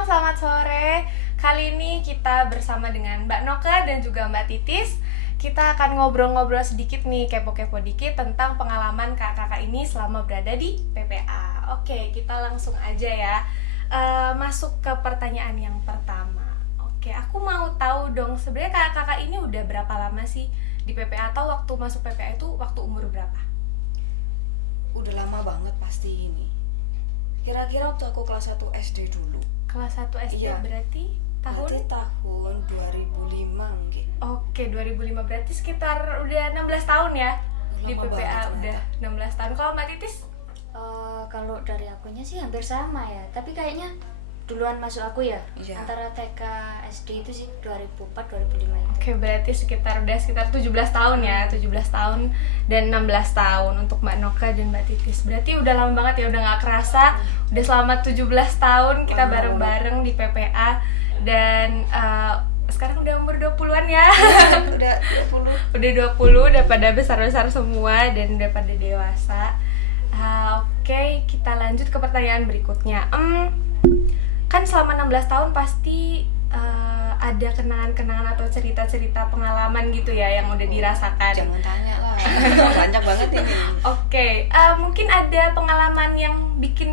selamat sore. Kali ini kita bersama dengan Mbak Noka dan juga Mbak Titis. Kita akan ngobrol-ngobrol sedikit nih, kepo-kepo dikit tentang pengalaman kakak-kakak ini selama berada di PPA. Oke, kita langsung aja ya, masuk ke pertanyaan yang pertama. Oke, aku mau tahu dong, sebenarnya kakak-kakak ini udah berapa lama sih di PPA, atau waktu masuk PPA itu waktu umur berapa? Udah lama banget pasti ini. Kira-kira waktu aku kelas 1 SD dulu. Kelas 1 SD Iya. berarti tahun? Berarti tahun 2005 mungkin. Oke, 2005 berarti sekitar udah 16 tahun ya di Lama PPA, banget udah 16 tahun. Kalau Mbak Titis? Kalau dari akunya sih hampir sama ya, tapi kayaknya duluan masuk aku ya. Iya. Antara TK SD itu sih 2004-2005 itu. Oke, berarti sekitar 17 tahun ya, 17 tahun dan 16 tahun untuk Mbak Noka dan Mbak Titis. Berarti udah lama banget ya, udah gak kerasa. Udah selama 17 tahun kita Lama bareng-bareng di PPA. Dan sekarang udah umur 20-an ya. Udah 20. Udah 20, udah pada besar-besar semua dan udah pada dewasa. Oke, kita lanjut ke pertanyaan berikutnya. Kan selama 16 tahun pasti ada kenangan-kenangan atau cerita-cerita pengalaman gitu ya yang udah dirasakan. Jangan tanya lah. Banyak banget ini. Oke, mungkin ada pengalaman yang bikin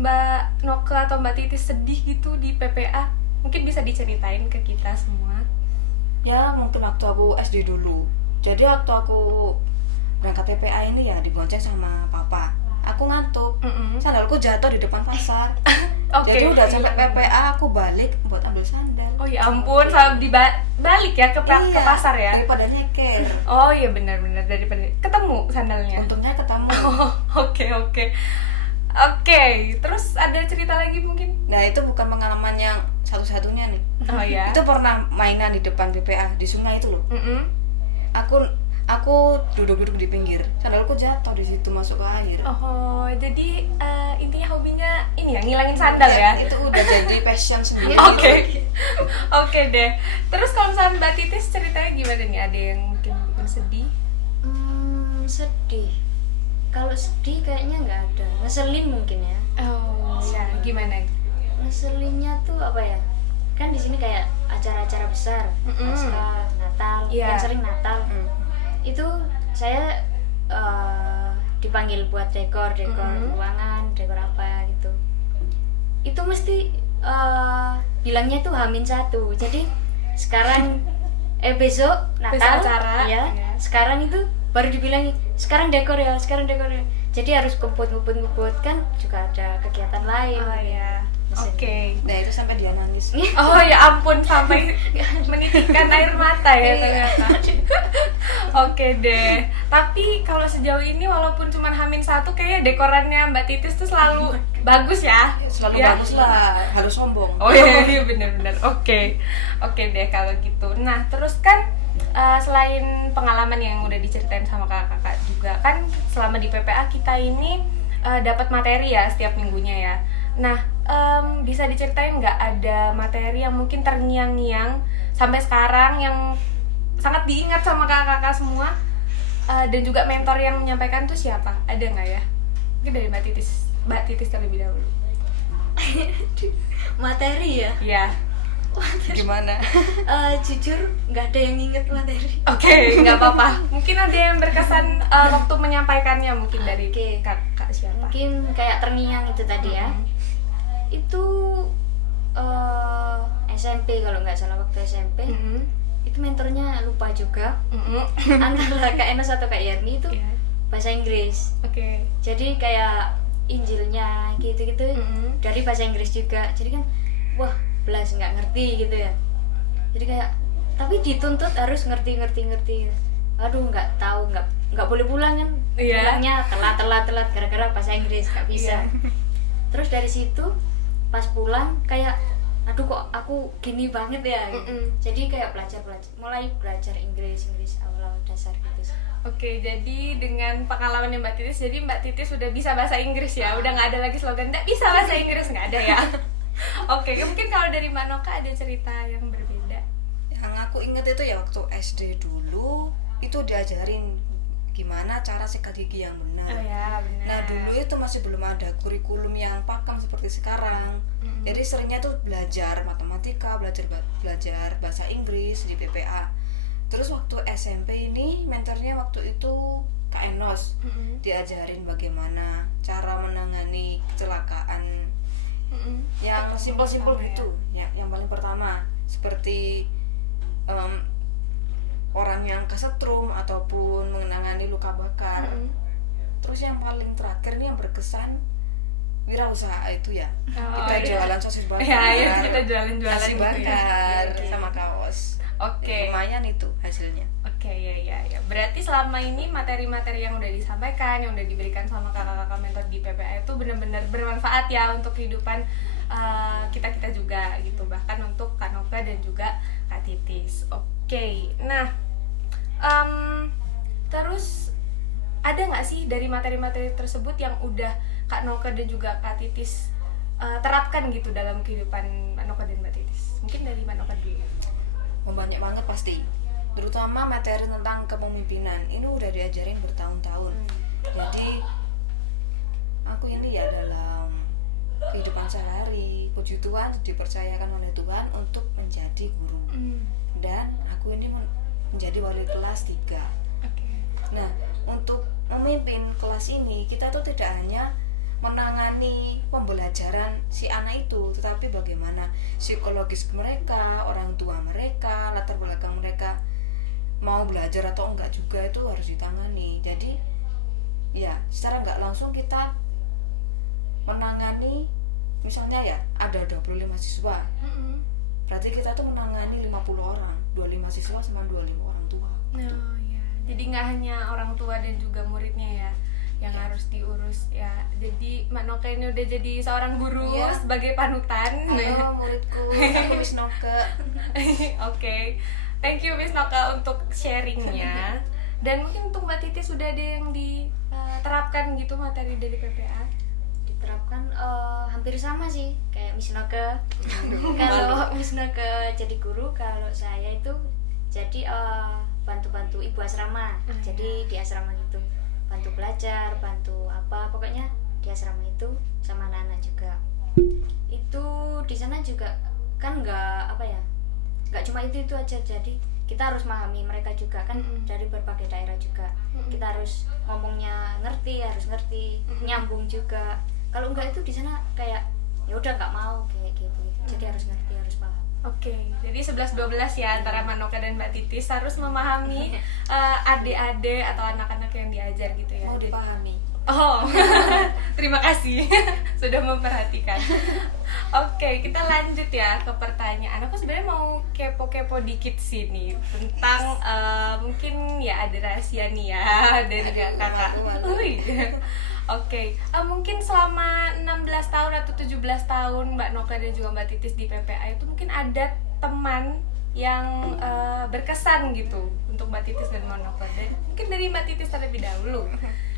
Mbak Noka atau Mbak Titis sedih gitu di PPA. Mungkin bisa diceritain ke kita semua. Ya, mungkin waktu aku SD dulu. Jadi waktu aku berangkat PPA ini ya dibonceng sama papa. Aku ngantuk. Sandalku jatuh di depan pasar. Oke. Jadi udah sampai PPA aku balik buat ambil sandal. Oh ya ampun, sampai balik ya ke pasar ya. Daripada nyeker. Oh iya benar-benar, daripada ketemu sandalnya. Untungnya ketemu. Oh, Oke, terus ada cerita lagi mungkin? Nah, itu bukan pengalaman yang satu-satunya nih. Oh ya. Itu pernah mainan di depan PPA di sungai itu loh. Aku duduk-duduk di pinggir, sandalku jatuh di situ masuk ke air. Oh, jadi intinya hobinya ini ya, ngilangin sandal ya? Itu udah jadi passion sendiri. Oke deh. Terus kalau misalnya Mbak Titis ceritanya gimana nih? Ada yang mungkin bikin sedih? Sedih. Kalau sedih kayaknya nggak ada. Ngeselin mungkin ya. Oh, ya gimana? Ngeselinnya tuh apa ya? Kan di sini kayak acara-acara besar, Paskah, Natal, Iya. kan sering Natal. Itu saya dipanggil buat dekor ruangan, dekor apa gitu. Itu mesti bilangnya tuh H-1. Jadi sekarang besok Natal, Besok acara. ya. Iya. Sekarang itu baru dibilangin sekarang dekor ya. Jadi harus kumpul kan juga ada kegiatan lain. Oh ya. Oke. Nah, itu sampai dia nangis. Oh ya ampun, sampai menitikkan air mata ya ternyata. Oke deh. Tapi kalau sejauh ini walaupun cuma H-1 kayaknya dekorannya Mbak Titis tuh selalu bagus ya. Selalu Ya? bagus lah, harus sombong. Oh iya benar-benar. Oke deh kalau gitu. Nah terus kan selain pengalaman yang udah diceritain sama kakak-kakak juga kan, selama di PPA kita ini dapat materi ya setiap minggunya ya. Nah bisa diceritain nggak ada materi yang mungkin terngiang-ngiang sampai sekarang yang sangat diingat sama kakak-kakak semua, dan juga mentor yang menyampaikan tuh siapa? Ada nggak ya? Mungkin dari Mbak Titis terlebih dahulu. Materi ya. Iya. Gimana? Jujur nggak ada yang inget materi. Oke, nggak apa-apa. Mungkin ada yang berkesan waktu menyampaikannya, mungkin dari Oke. kakak siapa? Mungkin kayak terngiang itu tadi ya. Itu SMP kalau nggak salah, waktu SMP. Itu mentornya lupa juga. Antara Kak Enos atau Kak Yerni itu Iya. bahasa Inggris. Oke. Jadi kayak Injilnya gitu-gitu dari bahasa Inggris juga. Jadi kan wah, belas nggak ngerti gitu ya. Jadi kayak tapi dituntut harus ngerti. Aduh, nggak tahu, nggak boleh pulang kan. Iya. Pulangnya telat gara-gara bahasa Inggris nggak bisa. Iya. Terus dari situ pas pulang kayak aduh kok aku gini banget ya. Jadi kayak mulai belajar Inggris awal dasar gitu sih. Oke, jadi dengan pengalaman Mbak Titis, jadi Mbak Titis sudah bisa bahasa Inggris ya. Udah nggak ada lagi slogan nggak bisa bahasa Inggris, nggak ada ya. Oke, mungkin kalau dari Mbak Noka ada cerita yang berbeda. Yang aku inget itu ya waktu SD dulu itu diajarin gimana cara sikat gigi yang benar. Oh ya, benar. Nah dulu itu masih belum ada kurikulum yang pakem seperti sekarang. Jadi seringnya tuh belajar matematika, belajar bahasa Inggris di PPA. Terus waktu SMP ini mentornya waktu itu Kak Enos, diajarin bagaimana cara menangani kecelakaan yang simpel-simpel gitu. Yang paling pertama seperti orang yang kesetrum ataupun menangani luka bakar. Terus yang paling terakhir nih yang berkesan wirausaha itu ya. Kita jualan sosis bakar. Ya, kita jualan nasi gitu bakar ya. sama kaos. Oke. Lumayan itu hasilnya. Oke, ya. Berarti selama ini materi-materi yang udah disampaikan, yang udah diberikan sama kakak-kakak mentor di PPA itu benar-benar bermanfaat ya untuk kehidupan kita-kita juga gitu. Bahkan untuk Kak Nova dan juga Kak Titis. Oke, nah terus ada nggak sih dari materi-materi tersebut yang udah Kak Noka dan juga Kak Titis terapkan gitu dalam kehidupan Mbak Noka dan Mbak Titis? Mungkin dari Mbak Noka dulu. Banyak banget pasti. Terutama materi tentang kepemimpinan ini udah diajarin bertahun-tahun. Jadi aku ini ya dalam kehidupan sehari, puji Tuhan dipercayakan oleh Tuhan untuk menjadi guru. Dan aku ini menjadi wali kelas 3. Nah, untuk memimpin kelas ini kita tuh tidak hanya menangani pembelajaran si anak itu, tetapi bagaimana psikologis mereka, orang tua mereka, latar belakang mereka mau belajar atau enggak juga itu harus ditangani. Jadi ya secara enggak langsung kita menangani, misalnya ya ada 25 siswa, berarti kita tuh menangani 50 orang, 25 siswa sama 25 orang tua. Oh ya, jadi nggak hanya orang tua dan juga muridnya ya yang harus diurus ya. Jadi Mbak Noka ini udah jadi seorang guru sebagai panutan. Halo muridku, aku Miss Noka. Oke, thank you Miss Noka untuk sharingnya. Dan mungkin untuk Mbak Titis sudah ada yang diterapkan gitu materi dari PPA? Diterapkan hampir sama sih kayak Miss Noka. Kalau Miss Noka jadi guru, kalau saya itu jadi bantu-bantu ibu asrama. Jadi di asrama gitu, bantu belajar, bantu apa, pokoknya di asrama itu sama anak-anak juga. Itu di sana juga kan nggak apa ya, nggak cuma itu aja. Jadi kita harus memahami mereka juga kan, dari berbagai daerah juga. Kita harus ngomongnya harus ngerti, nyambung juga. Kalau enggak itu di sana kayak ya udah nggak mau kayak gitu. Jadi harus ngerti, harus paham. Oke, jadi 11-12 ya antara Mbak Noka dan Mbak Titis harus memahami adik-adik atau anak-anak yang diajar gitu ya. Mau dipahami. Oh, terima kasih sudah memperhatikan. Oke, kita lanjut ya ke pertanyaan. Aku sebenarnya mau kepo-kepo dikit sih nih tentang mungkin ya ada rahasia nih ya dari kakak. Oke, mungkin selama 16 tahun atau 17 tahun Mbak Noka dan juga Mbak Titis di PPA itu mungkin ada teman yang berkesan gitu untuk Mbak Titis dan Mbak Noka. Dan mungkin dari Mbak Titis terlebih dahulu,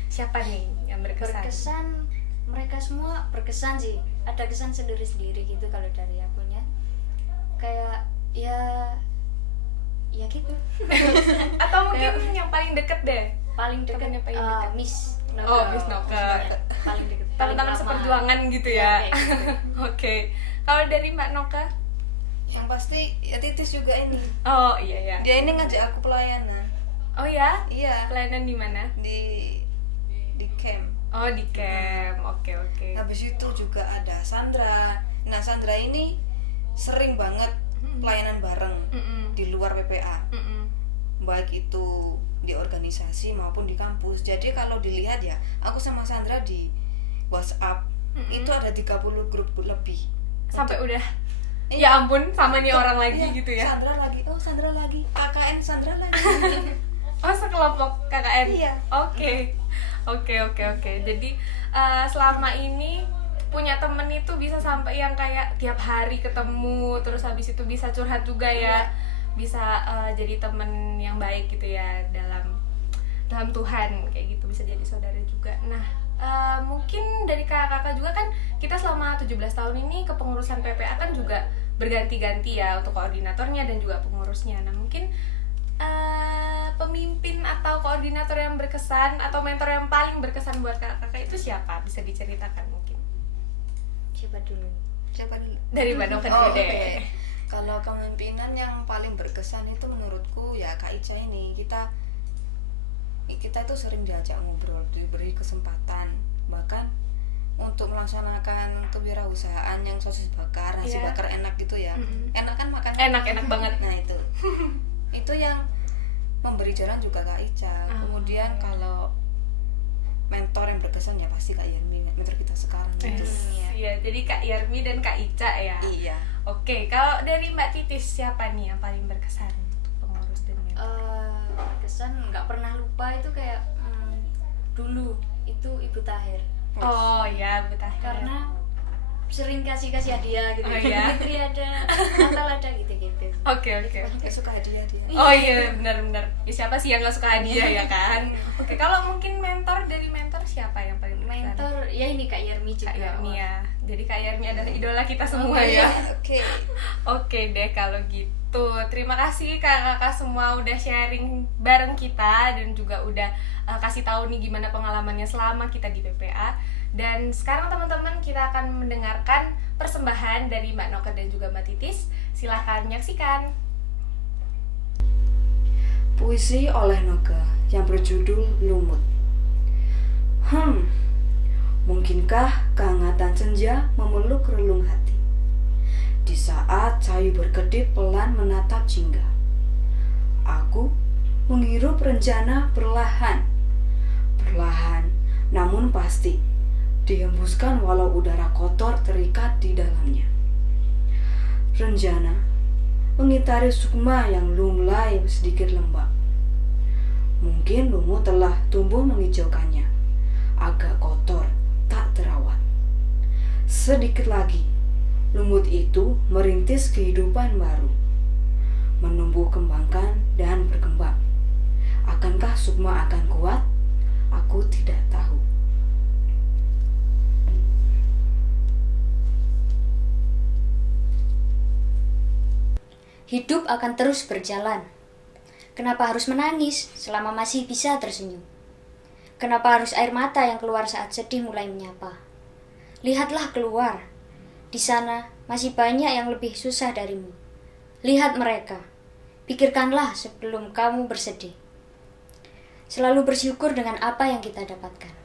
siapa nih yang berkesan? Mereka semua berkesan sih. Ada kesan sendiri-sendiri gitu kalau dari akunya. Kayak ya gitu. Atau mungkin yang paling deket deh. Paling dekat yang paling dekat. Miss Noka. Oh, Miss Noka. Paling dekat. Teman-teman seperjuangan gitu ya. Oke. Kalau dari Mbak Noka? Yang pasti ya Titis juga ini. Oh iya. Dia ini ngajak aku pelayanan. Oh ya? Iya. Pelayanan di mana? Di camp. Oh di camp. Oke. Habis itu juga ada Sandra. Nah Sandra ini sering banget pelayanan bareng di luar PPA. Baik itu di organisasi maupun di kampus. Jadi kalau dilihat ya, aku sama Sandra di WhatsApp itu ada 30 grup lebih. Sampai udah ya ampun, sama nih orang lagi gitu ya. Sandra lagi, KKN Sandra lagi. Oh, sekelompok KKN. Iya. Oke. Jadi selama ini punya temen itu bisa sampai yang kayak tiap hari ketemu, terus habis itu bisa curhat juga ya. Bisa jadi temen yang baik gitu ya dalam Tuhan kayak gitu, bisa jadi saudara juga. Nah, mungkin dari kakak-kakak juga kan kita selama 17 tahun ini kepengurusan PPA kan juga berganti-ganti ya untuk koordinatornya dan juga pengurusnya. Nah, mungkin pemimpin atau koordinator yang berkesan atau mentor yang paling berkesan buat kakak itu siapa? Bisa diceritakan mungkin? Siapa dulu? Siapa dulu? Dari Mbak Nova Oh, dulu deh. oke. Kalau kepemimpinan yang paling berkesan itu menurutku ya Kak Ica ini. Kita itu sering diajak ngobrol, diberi kesempatan, bahkan untuk melaksanakan kewirausahaan yang sosis bakar, nasi Iya. bakar enak gitu ya. Enak kan makan? Enak banget. Nah itu yang memberi jalan juga Kak Ica. Kemudian kalau mentor yang berkesan ya pasti Kak Yermi, mentor kita sekarang gitu. Iya, jadi Kak Yermi dan Kak Ica ya. Iya. Oke, kalau dari Mbak Titis siapa nih yang paling berkesan untuk pengurus dan mentor? Berkesan nggak pernah lupa itu kayak dulu itu Ibu Tahir. Oh ya, Bu Tahir. Karena sering kasih hadiah gitu. Oh, iya? Fitri ada, Natal ada gitu-gitu. Oke. Gak suka hadiah dia. Oh iya, benar. Ya, siapa sih yang nggak suka hadiah ya kan? Oke, kalau mungkin dari mentor siapa yang paling berkesan? Mentor ya ini Kak Yermi juga. Kak Yermi ya. Jadi Kak Yermi adalah idola kita semua ya. Oke. Oke deh kalau gitu. Terima kasih kakak-kakak semua udah sharing bareng kita dan juga udah kasih tahu nih gimana pengalamannya selama kita di PPA. Dan sekarang teman-teman kita akan mendengarkan persembahan dari Mbak Noker dan juga Mbak Titis. Silahkan menyaksikan. Puisi oleh Noga yang berjudul Lumut. Mungkinkah kehangatan senja memeluk relung hati? Di saat sayu berkedip pelan menatap jingga, aku menghirup rencana perlahan namun pasti, dihembuskan walau udara kotor terikat di dalamnya. Renjana mengitari sukma yang mulai sedikit lembab. Mungkin lumut telah tumbuh menghijaukannya, agak kotor, tak terawat. Sedikit lagi, lumut itu merintis kehidupan baru, menumbuh kembangkan dan berkembang. Akankah sukma akan kuat? Aku tidak tahu. Hidup akan terus berjalan. Kenapa harus menangis selama masih bisa tersenyum? Kenapa harus air mata yang keluar saat sedih mulai menyapa? Lihatlah keluar. Di sana masih banyak yang lebih susah darimu. Lihat mereka. Pikirkanlah sebelum kamu bersedih. Selalu bersyukur dengan apa yang kita dapatkan.